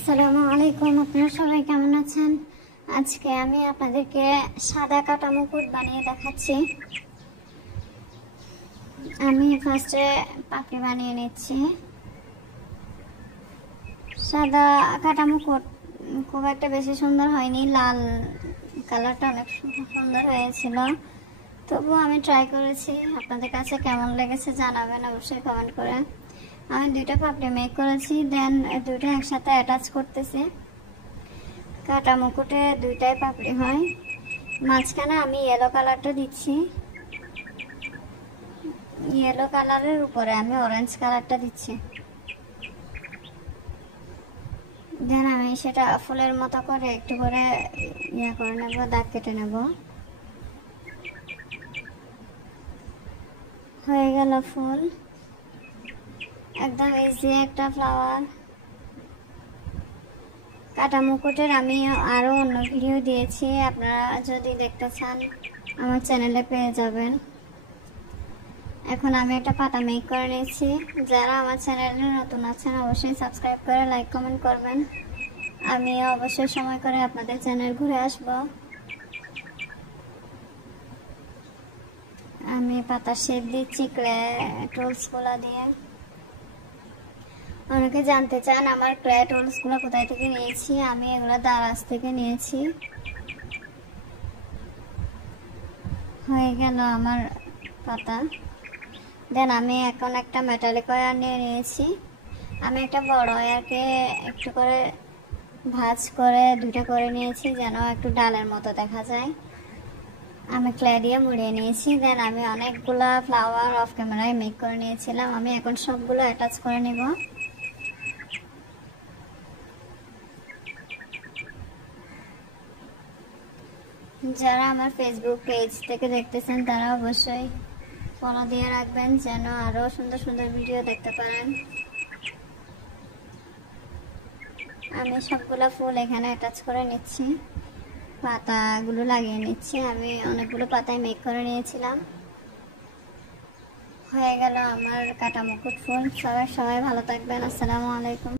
আসসালামু আলাইকুম। আপনারা সবাই কেমন আছেন? আজকে আমি আপনাদেরকে সাদা কাটা মুকুট বানিয়ে দেখাচ্ছি। আমি ফার্স্টে পাপড়ি বানিয়ে নিচ্ছি। সাদা কাটা মুকুট খুব একটা বেশি সুন্দর হয়নি, লাল কালারটা অনেক সুন্দর হয়েছিল, তবুও আমি ট্রাই করেছি। আপনাদের কাছে কেমন লেগেছে জানাবেন অবশ্যই কমেন্ট করে। আমি দুইটা পাপড়ি মেক করেছি, দেন দুইটা একসাথে অ্যাটাচ করতেছি। কাটা মুকুটে দুইটাই পাপড়ি হয়। মাঝখানে আমি ইয়েলো কালারটা দিচ্ছি, ইয়েলো কালারের উপরে আমি অরেঞ্জ কালারটা দিচ্ছি। দেন আমি সেটা ফুলের মতো করে একটু করে করে নেব, দাগ কেটে নেব। হয়ে গেল ফুল, একদম ইজি একটা ফ্লাওয়ার। কাটা মুকুটের আমি আরও অন্য ভিডিও দিয়েছি, আপনারা যদি দেখতে চান আমার চ্যানেলে পেয়ে যাবেন। এখন আমি একটা পাতা মেক করে নিয়েছি। যারা আমার চ্যানেলে নতুন আছেন অবশ্যই সাবস্ক্রাইব করে লাইক কমেন্ট করবেন। আমি অবশ্যই সময় করে আপনাদের চ্যানেল ঘুরে আসব। আমি পাতা শেপ দিচ্ছি ক্লে টুলসগুলো দিয়ে। অনেকে জানতে চান আমার ক্লে টুলসগুলো কোথায় থেকে নিয়েছি। আমি এগুলো দারাজ থেকে নিয়েছি। হয়ে গেল আমার পাতা। দেন আমি এখন একটা মেটালিক ওয়্যার নিয়ে নিয়েছি। আমি একটা বড় ওয়্যারকে একটু করে ভাঁজ করে দুটো করে নিয়েছি, যেন একটু ডালের মতো দেখা যায়। আমি ক্লে দিয়ে মুড়িয়ে নিয়েছি। দেন আমি অনেকগুলা ফ্লাওয়ার অফ ক্যামেরায় মেক করে নিয়েছিলাম। আমি এখন সবগুলো অ্যাটাচ করে নেব। যারা আমার ফেসবুক পেজ থেকে দেখতেছেন তারা অবশ্যই ফলো দিয়ে রাখবেন, যেন আরও সুন্দর সুন্দর ভিডিও দেখতে পারেন। আমি সবগুলো ফুল এখানে অ্যাটাচ করে নিচ্ছি, পাতাগুলো লাগিয়ে নিচ্ছি। আমি অনেকগুলো পাতায় মেক করে নিয়েছিলাম। হয়ে গেল আমার কাটা মুকুট ফুল। সবাই ভালো থাকবেন। আসসালামু আলাইকুম।